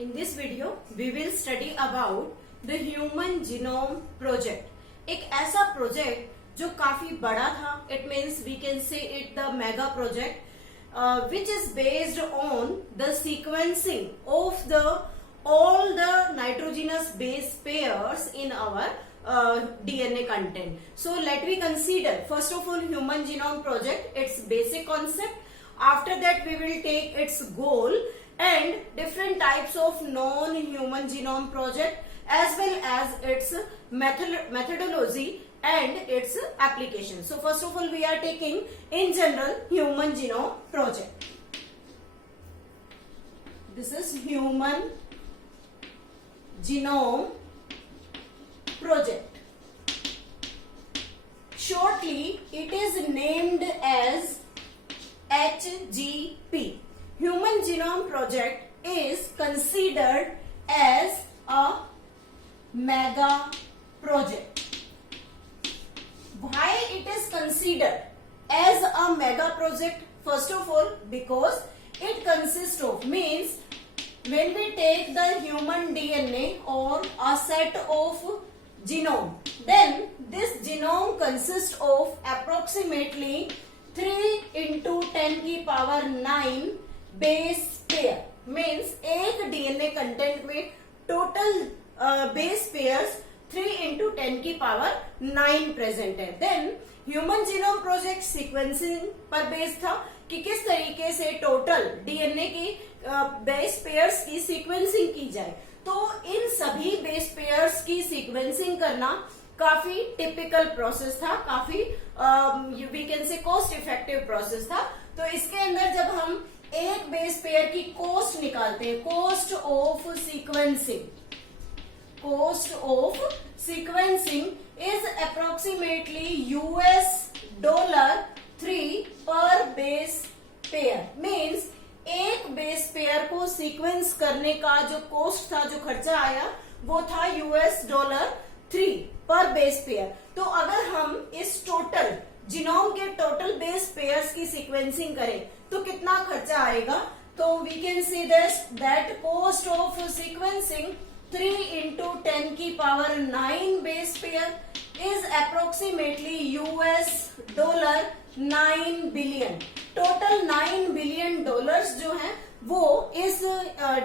In this video, we will study about the Human Genome Project. एक ऐसा project जो काफी बड़ा था. It means we can say it the mega project, which is based on the sequencing of all the nitrogenous base pairs in our DNA content. So let me consider first of all Human Genome Project, its basic concept. After that we will take its goal and different types of non-human genome project as well as its methodology and its application. So first of all we are taking in general Human Genome Project. This is Human Genome Project. Shortly it is named as HGP. Human Genome Project is considered as a mega project. Why it is considered as a mega project? First of all, because it consists of, means when we take the human DNA or a set of genome, then this genome consists of approximately 3 into 10 की power 9 base pair. Means एक DNA content में total base pairs 3 into 10 की power 9 present है. Then human genome project sequencing पर based था कि किस तरीके से टोटल डीएनए की बेस पेयर्स की सीक्वेंसिंग की जाए. तो इन सभी बेस पेयर्स की सीक्वेंसिंग करना काफी टिपिकल प्रोसेस था, काफी we can say cost effective process था. तो इसके अंदर जब हम एक बेस पेयर की कॉस्ट निकालते हैं, cost of sequencing is approximately $3 पर बेस पेयर. मीन्स एक बेस पेयर को सीक्वेंस करने का जो कॉस्ट था, जो खर्चा आया, वो था $3 पर बेस पेयर. तो अगर हम इस टोटल जीनोम के टोटल बेस पेयर्स की सीक्वेंसिंग करें तो कितना खर्चा आएगा? तो we can see this that cost of sequencing 3 into 10 की power 9 base pair is approximately $9 billion. Total $9 billion जो है वो इस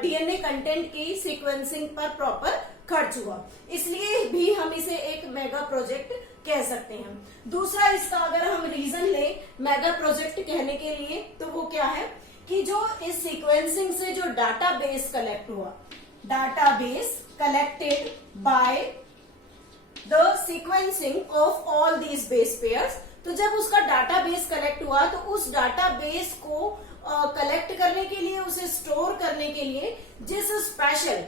डीएनए कंटेंट की सीक्वेंसिंग पर प्रॉपर खर्च हुआ. इसलिए भी हम इसे एक मेगा प्रोजेक्ट कह सकते हैं. दूसरा इसका अगर हम रीजन ले मेगा प्रोजेक्ट कहने के लिए, तो वो क्या है कि जो इस सीक्वेंसिंग से जो डाटाबेस कलेक्ट हुआ, database collected by the sequencing of all these base pairs. तो जब उसका डाटाबेस कलेक्ट हुआ तो उस डाटाबेस को कलेक्ट करने के लिए, उसे स्टोर करने के लिए जिस स्पेशल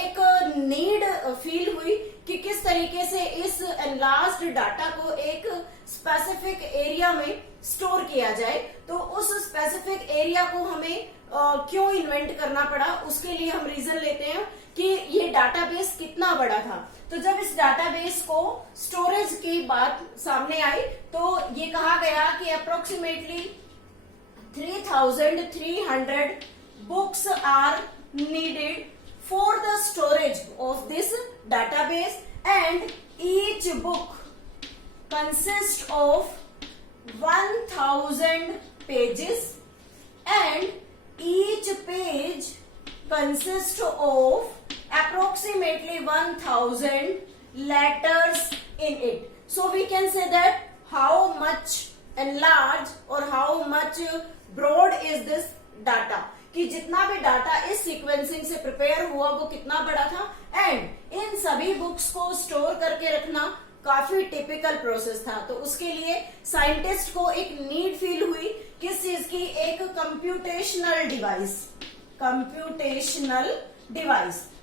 एक नीड फील हुई कि किस तरीके से इस एनलार्ज्ड डाटा को एक स्पेसिफिक एरिया में स्टोर किया जाए, तो उस स्पेसिफिक एरिया को हमें क्यों इन्वेंट करना पड़ा, उसके लिए हम रीजन लेते हैं कि ये डाटाबेस कितना बड़ा था. तो जब इस डाटाबेस को स्टोरेज की बात सामने आई तो ये कहा गया कि approximately 3,300 books are needed for the storage of this database, and each book consists of 1,000 pages, and each page consists of approximately 1,000 letters in it. So we can say that how much enlarged or how much broad is this data, कि जितना भी data इस sequencing से prepare हुआ वो कितना बड़ा था. एंड इन सभी बुक्स को स्टोर करके रखना काफी टिपिकल प्रोसेस था. तो उसके लिए साइंटिस्ट को एक नीड फील हुई किस चीज की, एक कंप्यूटेशनल डिवाइस.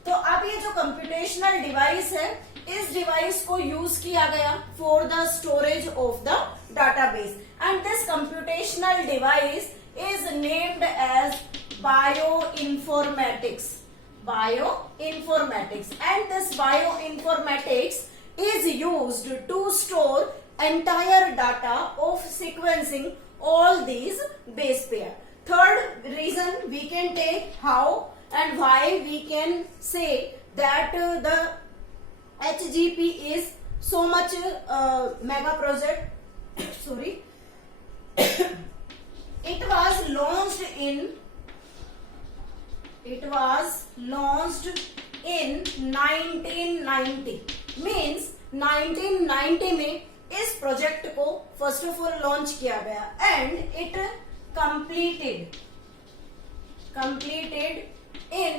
तो अब ये जो कंप्यूटेशनल डिवाइस है, इस डिवाइस को यूज किया गया for the storage of the database. And this computational device is named as bioinformatics, and this bioinformatics is used to store entire data of sequencing all these base pair. Third reason we can take how and why we can say that the HGP is so much mega project. Sorry. It was launched in 1990. Means 1990 में इस project को first of all launch किया गया and it completed in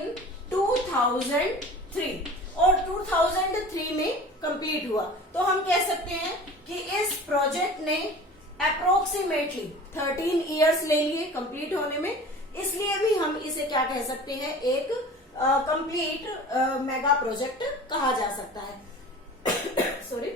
2003 और 2003 में complete हुआ। तो हम कह सकते हैं कि इस प्रोजेक्ट ने अप्रोक्सीमेटली 13 इयर्स ले लिए कंप्लीट होने में, इसलिए भी हम इसे क्या कह सकते हैं, एक कंप्लीट मेगा प्रोजेक्ट कहा जा सकता है। सॉरी।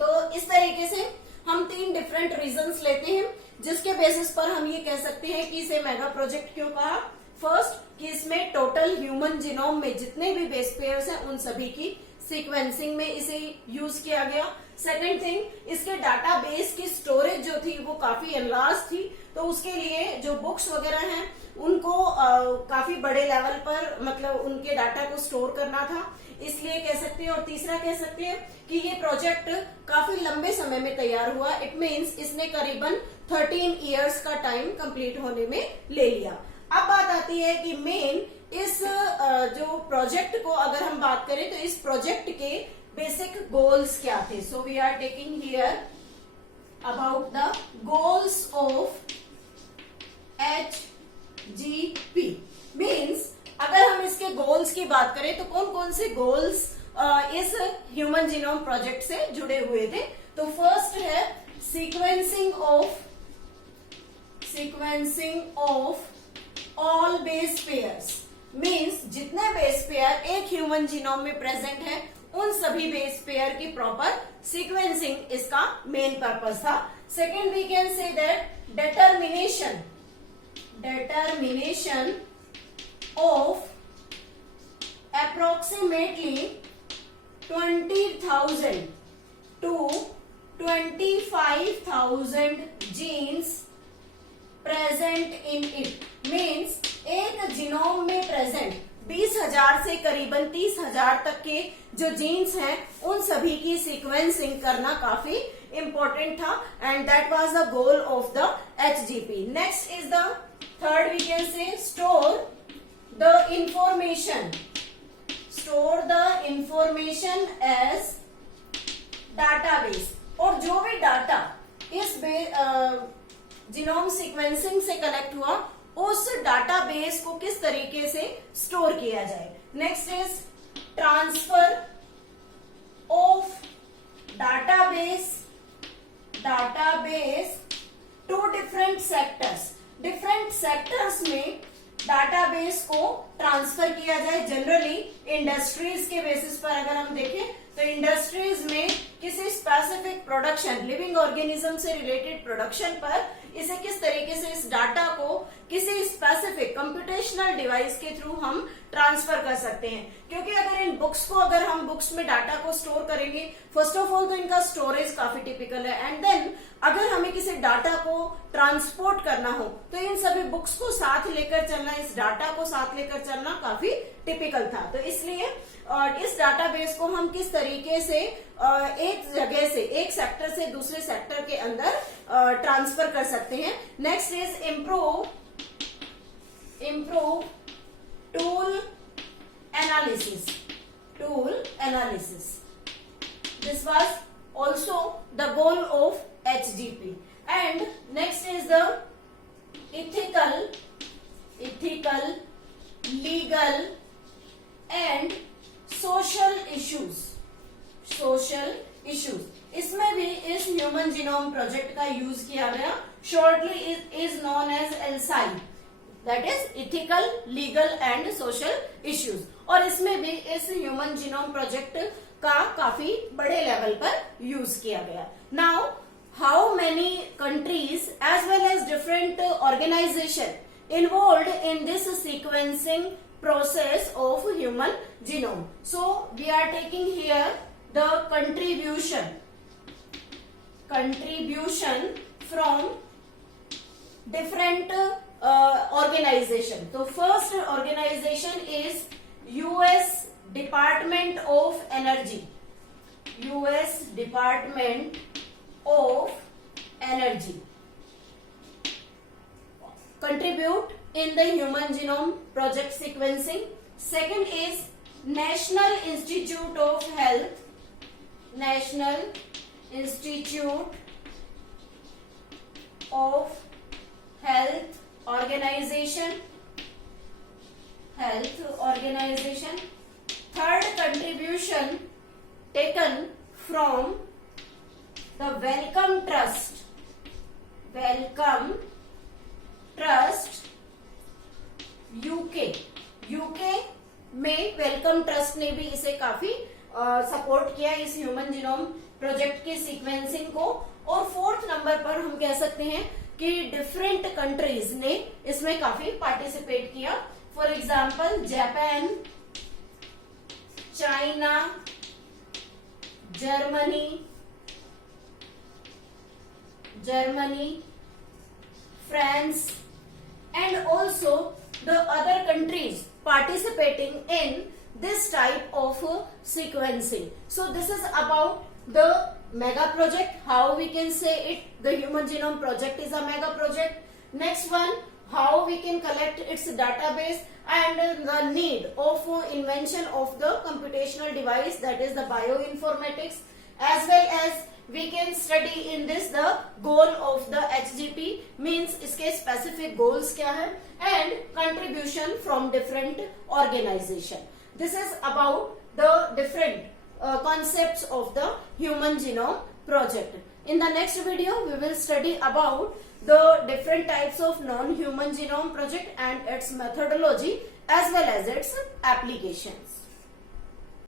तो इस तरीके से हम 3 डिफरेंट रीजंस लेते हैं जिसके बेसिस पर हम ये कह सकते हैं कि इसे मेगा प्रोजेक्ट क्यों कहा। फर्स्ट, कि इसमें टोटल ह्यूमन जीनोम में जितने भी बेस पेयर्स हैं उन सभी की सीक्वेंसिंग में इसे यूज किया गया। सेकेंड थिंग, इसके डाटाबेस की स्टोरेज जो थी वो काफी एनलार्ज थी, तो उसके लिए जो बुक्स वगैरह हैं उनको काफी बड़े लेवल पर मतलब उनके डाटा को स्टोर करना था, इसलिए कह सकते हैं। और तीसरा कह सकते हैं कि ये प्रोजेक्ट काफी लंबे समय में तैयार हुआ। इट मीन्स इसने करीबन 13 इयर्स का टाइम कंप्लीट होने में ले लिया। अब बात आती है कि मेन इस जो प्रोजेक्ट को अगर हम बात करें तो इस प्रोजेक्ट के बेसिक गोल्स क्या थे। So we are taking here about the goals of HGP। Means अगर हम इसके गोल्स की बात करें तो कौन कौन से गोल्स इस ह्यूमन जीनोम प्रोजेक्ट से जुड़े हुए थे। तो फर्स्ट है sequencing of all base pairs. Means जितने बेस पेयर एक ह्यूमन जीनोम में प्रेजेंट है उन सभी बेस पेयर की प्रॉपर सीक्वेंसिंग इसका मेन पर्पस था। Second, we can say that determination of approximately 20,000 to 25,000 genes present in it। Means एक जीनोम में प्रेजेंट 20,000 से करीबन 30,000 तक के जो जीन्स हैं उन सभी की सीक्वेंसिंग करना काफी इंपॉर्टेंट था and that was the goal of the HGP। Next is the third, we can say store the information as database. और जो भी डाटा इस जीनोम सीक्वेंसिंग से कलेक्ट हुआ उस डाटाबेस को किस तरीके से स्टोर किया जाए। Next is transfer of database to different sectors में डाटाबेस को ट्रांसफर किया जाए। जनरली इंडस्ट्रीज के बेसिस पर अगर हम देखें तो इंडस्ट्रीज में किसी स्पेसिफिक प्रोडक्शन, लिविंग ऑर्गेनिज्म से रिलेटेड प्रोडक्शन पर इसे किस तरीके से इस डाटा को किसी स्पेसिफिक कंप्यूटेशनल डिवाइस के थ्रू हम ट्रांसफर कर सकते हैं। क्योंकि अगर इन बुक्स को अगर हम बुक्स में डाटा को स्टोर करेंगे, फर्स्ट ऑफ ऑल तो इनका स्टोरेज काफी टिपिकल है एंड देन अगर हमें किसी डाटा को ट्रांसपोर्ट करना हो तो इन सभी बुक्स को साथ लेकर चलना, इस डाटा को साथ लेकर चलना काफी टिपिकल था। तो इसलिए इस डाटाबेस को हम किस तरीके से एक जगह से, एक सेक्टर से दूसरे सेक्टर के अंदर ट्रांसफर कर सकते हैं। Next is improve tool analysis. This was also the goal of HGP. And next is the ethical, legal and social issues। इसमें भी इस ह्यूमन जीनोम प्रोजेक्ट का यूज किया गया। Shortly is known as ELSI, that is ethical, legal and social issues. और इसमें भी इस ह्यूमन जीनोम प्रोजेक्ट का काफी बड़े लेवल पर यूज किया गया। Now how many countries as well as different organization involved in this sequencing process of human genome। So we are taking here the contribution from different organization. तो first organization is US Department of Energy. US Department of Energy contribute in the human genome project sequencing. Second is National Institute of Health. National Institute of Health Organization. Third contribution taken from the Wellcome Trust. UK में Wellcome Trust ने भी इसे काफी support किया, इस human genome project के sequencing को. और फोर्थ नंबर पर हम कह सकते हैं कि डिफरेंट कंट्रीज ने इसमें काफी पार्टिसिपेट किया. For example Japan, China, Germany, France, and also the other countries participating in this type of sequencing. So this is about the mega project. How we can say it, the Human Genome Project is a mega project. Next one, how we can collect its database and the need of invention of the computational device, that is the bioinformatics, as well as we can study in this the goal of the HGP, means इसके specific goals क्या है, and contribution from different organization. This is about the different concepts of the Human Genome Project. In the next video, we will study about the different types of non-human genome project and its methodology as well as its applications.